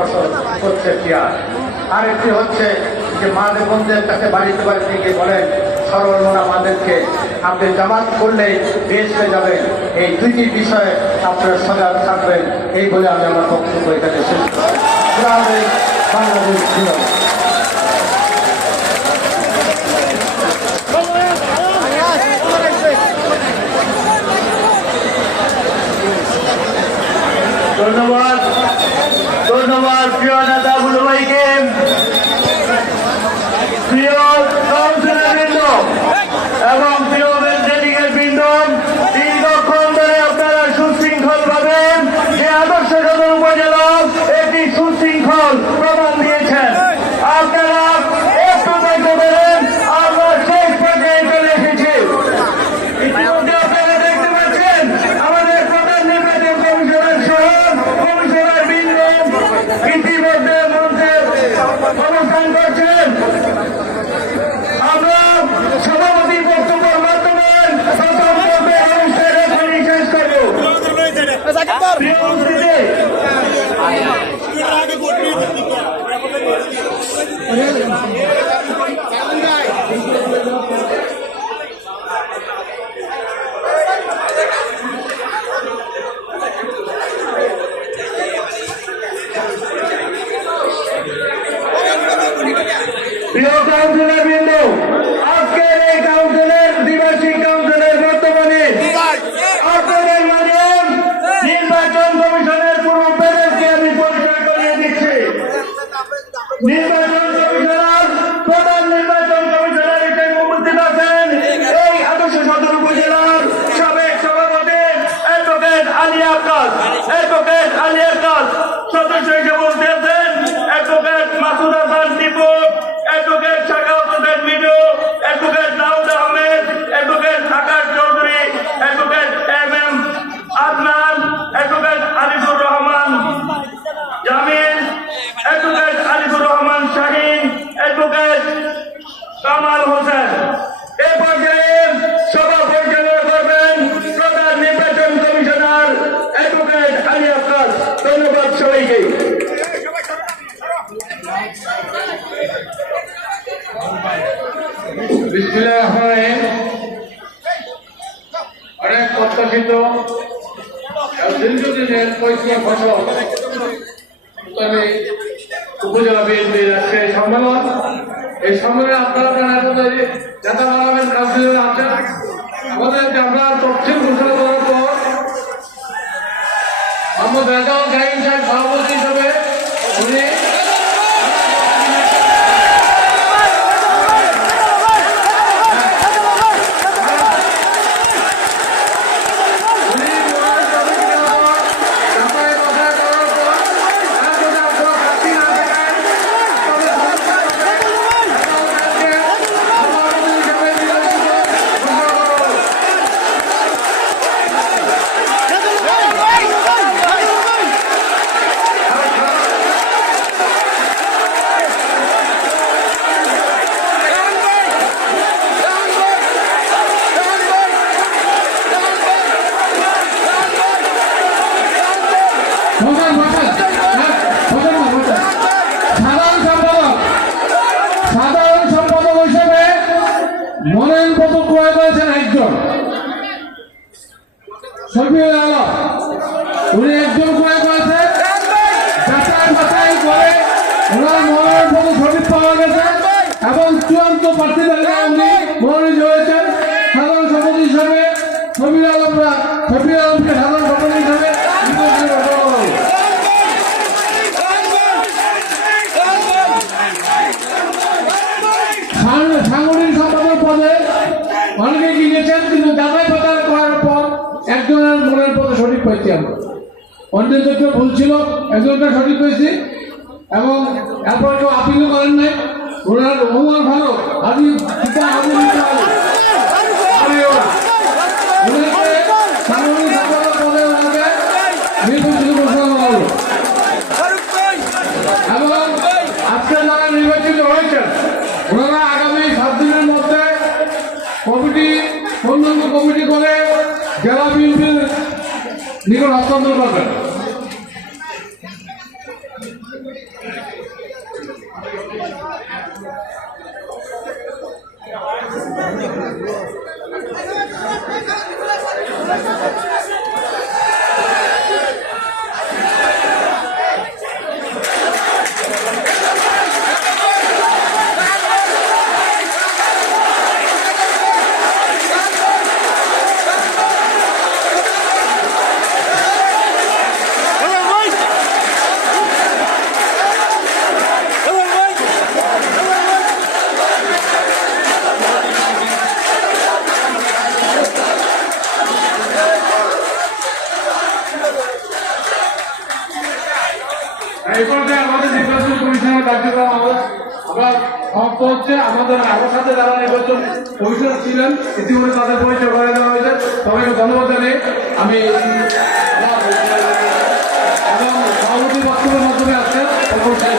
ফসল হচ্ছে পেঁয়াজ আরেকটি হচ্ছে যে মাদের বন্ধুদের কাছে বাড়িতে বাড়িতে গিয়ে বলেন সরলমোনা মাদেরকে আপনি জামাত করলে বেশ হয়ে যাবেন এই দুইটি বিষয়ে আপনারা সজাগ থাকবেন। এই বলে আমি আমার বক্তব্য এখানে শেষ করি বাংলাদেশ ধন্যবাদ। ধন্যবাদ প্রিয় নেতা বুলু ভাইকে প্রিয় কাউন্সিলর বৃন্দ এবং প্রিয় ডেলিগেট বৃন্দ দীর্ঘক্ষণ ধরে আপনারা সুশৃঙ্খল ভাবেন যে আদর্শ সদর উপজেলা একটি সুশৃঙ্খল প্রমাণ দিয়েছেন আপনারা একটু দেখতে পেলেন আমরা শেষ পর্যায়ে চলে এসেছি ইতিমধ্যে আপনারা দেখতে পাচ্ছেন আমাদের প্রধান নির্বাচন কমিশনার সহ কমিশনার বৃন্দ ইতিমধ্যে মঞ্চে অবস্থান করছেন আমরা সভাপতির বক্তব্যের মাধ্যমে প্রথম পর্বে অনুষ্ঠান এখানে শেষ করব প্রিয় উপস্থিতি, প্রিয় কাউন্সিলর বৃন্দ, আজকের এই কাউন্সিলের দ্বিবার্ষিক কাউন্সিলের বর্তমানে আপনাদের মাঝে নির্বাচন কমিশনের পূর্ব প্যানেলকে আমি পরিচয় করিয়ে দিচ্ছি। নির্বাচন কমিশনার, প্রধান নির্বাচন কমিশনার হিসেবে উপস্থিত আছেন এই আদর্শ সদর উপজেলার সাবেক সভাপতি অ্যাডভোকেট আলী আব্বাস অ্যাডভোকেট আলী আব্বাস সদস্য হিসেবে উপস্থিত আছেন advocate Masud Hasan Tipu advocate Shakhawat Hossain Midu advocate Daud Ahmed advocate Akash Chowdhury advocate M M Adnan advocate Alifur Rahman Jamil advocate Alifur Rahman Shahin advocate Kamal Hossain এ পর্যায়ে সভা পরিচালনা করবেন প্রধান নির্বাচন কমিশনার অ্যাডভোকেট আলী আফরাজ ধন্যবাদ সবাইকে বিসমিল্লাহির রহমানির রহিম। অনেক প্রত্যাশিত দীর্ঘদিনের ফসল উপজেলা বিএনপির আজকে এই সম্মেলন এই সম্মেলনে আপনারা নেতা বানাবেন কাউন্সিলর আছেন আমাদের আমরা তফসিল ঘোষণা করার পর সাহেব সভাপতি উনি বলার কথা দেওয়ার পর, চাপায় কথা করার পর, আর যদি আপনারা প্রার্থী না থাকেন, তবে সভাপতিকে সভাপতি হিসেবে নির্বাচিত ঘোষণা করব। বসেন, বসেন। হ্যাঁ, বসেন না, বসেন। সাধারণ সম্পাদক সাধারণ সম্পাদক হিসেবে মনোনয়ন পত্র ক্রয় করেছেন একজন শফিউল আলম উনি একজন যাচাই বাছাই করে ওনার মনোনয়ন পত্র সঠিক পাওয়া গেছে এবং চূড়ান্ত প্রার্থী তালিকায় উনি মনোনীত হয়েছেন। সাধারণ সম্পাদক হিসেবে শফিউল আলমরা শফিউল আলমকে সাধারণ সম্পাদক হিসেবে করা অনেকে গিয়েছেন, কিন্তু যাচাই প্রচার করার পর একজনের মনের পদে সঠিক পাইছি আমরা। অন্যদেরকে ভুল ছিল একজনটা সঠিক পেয়েছি এবং এরপর কেউ আপিলও করেন নাই। ওনার ওমর ভালো। আদি পিতা নির্বাচিত হয়েছেন, ওনারা আগামী সাত দিনের মধ্যে কমিটি পূর্ণাঙ্গ কমিটি করে জেলা বিএনপির নিকট হস্তান্তর করবেন এই পর্যায়ে আমাদের নির্বাচন কমিশনের কার্যক্রম আমরা সমাপ্ত হচ্ছে। আমাদের আমার সাথে যারা নির্বাচন কমিশনার ছিলেন, ইতিমধ্যে তাদের পরিচয় করে দেওয়া হয়েছে। সবাইকে ধন্যবাদ জানিয়ে আমি এবং সভাপতি বক্তব্যের মাধ্যমে আজকে